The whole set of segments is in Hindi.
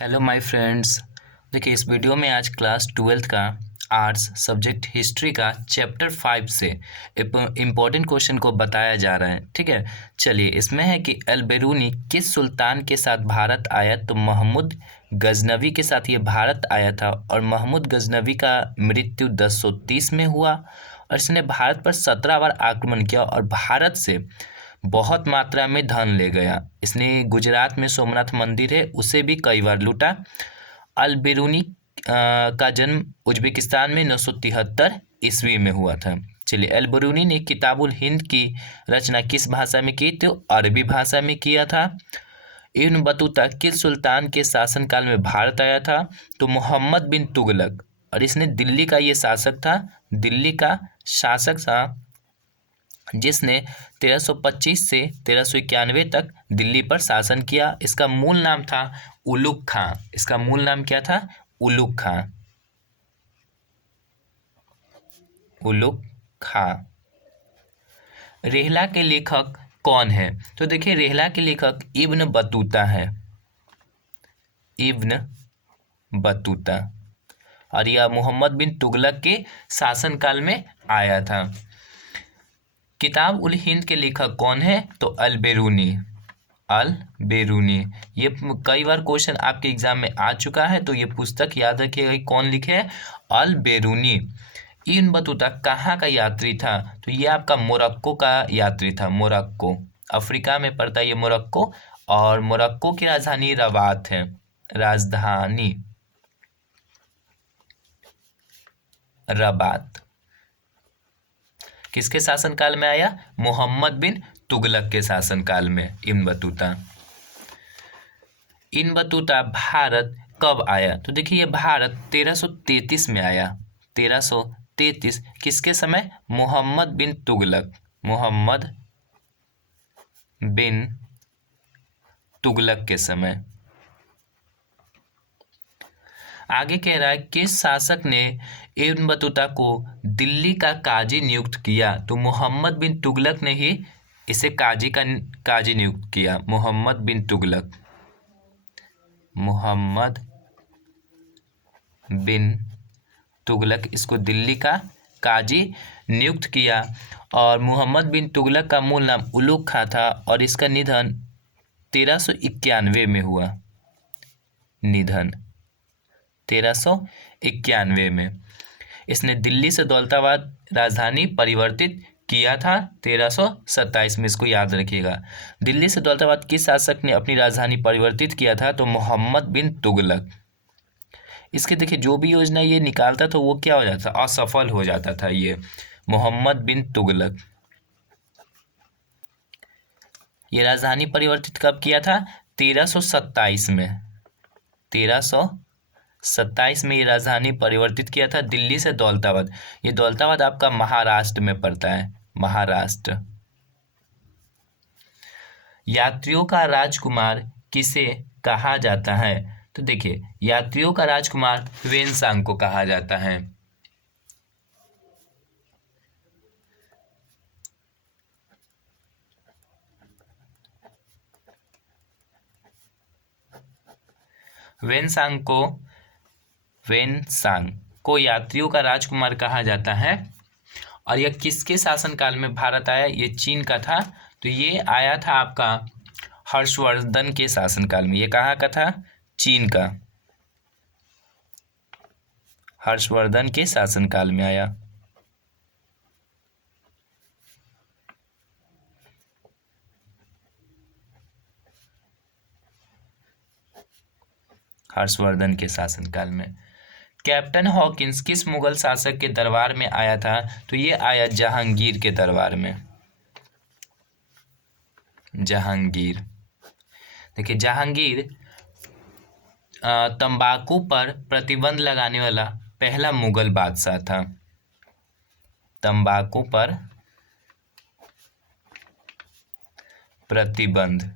Hello my friends. देखिए इस वीडियो में आज क्लास 12th का आर्ट्स सब्जेक्ट हिस्ट्री का चैप्टर 5 से इम्पोर्टेंट क्वेश्चन को बताया जा रहा है। ठीक है, चलिए इसमें है कि अल-बेरूनी किस सुल्तान के साथ भारत आया। तो महमूद गजनवी के साथ ये भारत आया था और महमूद गजनवी का मृत्यु 1030 में हुआ और इसने भारत पर 17 बार आक्रमण किया और भारत से बहुत मात्रा में धन ले गया। इसने गुजरात में सोमनाथ मंदिर है उसे भी कई बार लूटा। अल-बेरूनी का जन्म उज्बेकिस्तान में 973 ईस्वी में हुआ था। चलिए, अल-बेरूनी ने किताबुल हिंद की रचना किस भाषा में की? तो अरबी भाषा में किया था। इब्न बतूता किस सुल्तान के शासनकाल में भारत आया था? तो मोहम्मद बिन तुगलक, और इसने दिल्ली का ये शासक था, दिल्ली का शासक था जिसने 1325 से 1391 तक दिल्ली पर शासन किया। इसका मूल नाम था उलुग खां। इसका मूल नाम क्या था? उलुग खां। उलुग खां। रेहला के लेखक कौन है? तो देखिए रेहला के लेखक इब्न बतूता है, इब्न बतूता, और यह मोहम्मद बिन तुगलक के शासनकाल में आया था। किताब उल हिंद के लेखक कौन है? तो अल-बेरूनी। अल-बेरूनी, ये कई बार क्वेश्चन आपके एग्जाम में आ चुका है, तो ये पुस्तक याद रखिएगा कौन लिखे है? अल-बेरूनी। इब्न बतूता कहाँ का यात्री था? तो ये आपका मोरक्को का यात्री था। मोरक्को अफ्रीका में पड़ता है ये मोरक्को, और मोरक्को की राजधानी रबात है। राजधानी रबात। किसके शासनकाल में आया? मोहम्मद बिन तुगलक के शासनकाल में Ibn Battuta. Ibn Battuta Bharat कब आया? तो देखिए ये भारत 1333 में आया। 1333 किसके समय? मोहम्मद बिन तुगलक। मोहम्मद बिन तुगलक के समय। आगे कह रहा है किस शासक ने इब्न बतूता को दिल्ली का काजी नियुक्त किया? तो मोहम्मद बिन तुगलक ने ही इसे काजी नियुक्त किया। मोहम्मद बिन तुगलक। मोहम्मद बिन तुगलक इसको दिल्ली का काजी नियुक्त किया। और मोहम्मद बिन तुगलक का मूल नाम उलुग खां था और इसका निधन 1391 में हुआ। निधन 1391 में। इसने दिल्ली से दौलताबाद राजधानी परिवर्तित किया था 1327 में। इसको याद रखिएगा। दिल्ली से दौलताबाद किस शासक ने अपनी राजधानी परिवर्तित किया था? तो मोहम्मद बिन तुगलक। इसके देखिए जो भी योजना ये निकालता था वो क्या हो जाता था? असफल हो जाता था। ये मोहम्मद बिन तुगलक। ये राजधानी परिवर्तित कब किया था? 1327 में। 1327 में ये राजधानी परिवर्तित किया था दिल्ली से दौलताबाद। ये दौलताबाद आपका महाराष्ट्र में पड़ता है। महाराष्ट्र। यात्रियों का राजकुमार किसे कहा जाता है? तो देखिए यात्रियों का राजकुमार ह्वेनसांग को कहा जाता है। ह्वेनसांग को यात्रियों का राजकुमार कहा जाता है। और यह किसके शासनकाल में भारत आया? ये चीन का था। तो ये आया था आपका हर्षवर्धन के शासनकाल में। ये कहाँ का था? चीन का। हर्षवर्धन के शासनकाल में आया। हर्षवर्धन के शासनकाल में। कैप्टन हॉकिंस किस मुगल शासक के दरबार में आया था? तो ये आया जहांगीर के दरबार में। जहांगीर। देखिए जहांगीर तंबाकू पर प्रतिबंध लगाने वाला पहला मुगल बादशाह था। तंबाकू पर प्रतिबंध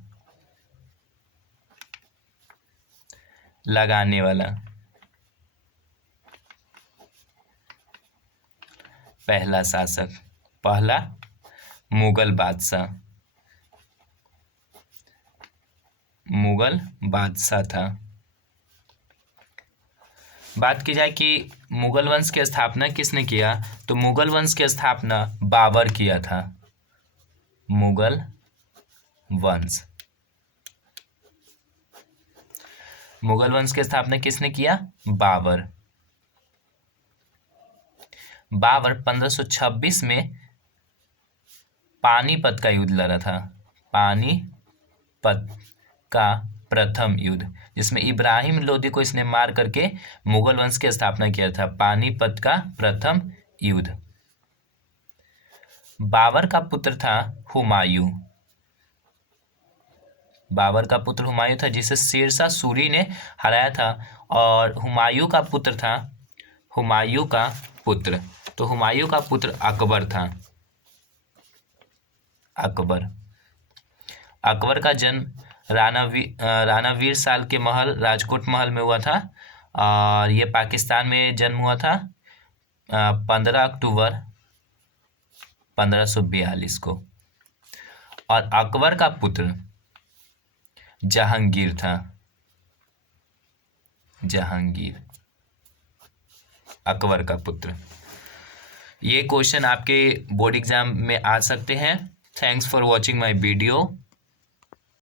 लगाने वाला पहला शासक, पहला मुगल बादशाह, मुगल बादशाह था। बात की जाए कि मुगल वंश की स्थापना किसने किया, तो मुगल वंश की स्थापना बाबर किया था। मुगल वंश, मुगल वंश की स्थापना किसने किया, बाबर। बाबर 1526 में पानीपत का युद्ध लड़ा था। पानीपत का प्रथम युद्ध, जिसमें इब्राहिम लोदी को इसने मार करके मुगल वंश की स्थापना किया था। पानीपत का प्रथम युद्ध। बाबर का पुत्र था हुमायूं। बाबर का पुत्र हुमायूं था, जिसे शेरशाह सूरी ने हराया था। और हुमायूं का पुत्र था, हुमायूं का पुत्र, तो हुमायूं का पुत्र अकबर था। अकबर, अकबर का जन्म राणा वीर साल के महल राजकोट महल में हुआ था। और ये पाकिस्तान में जन्म हुआ था 15 अक्टूबर 1542 को। और अकबर का पुत्र जहांगीर था। जहांगीर, अकबर का पुत्र। ये क्वेश्चन आपके बोर्ड एग्जाम में आ सकते हैं। Thanks for watching my video.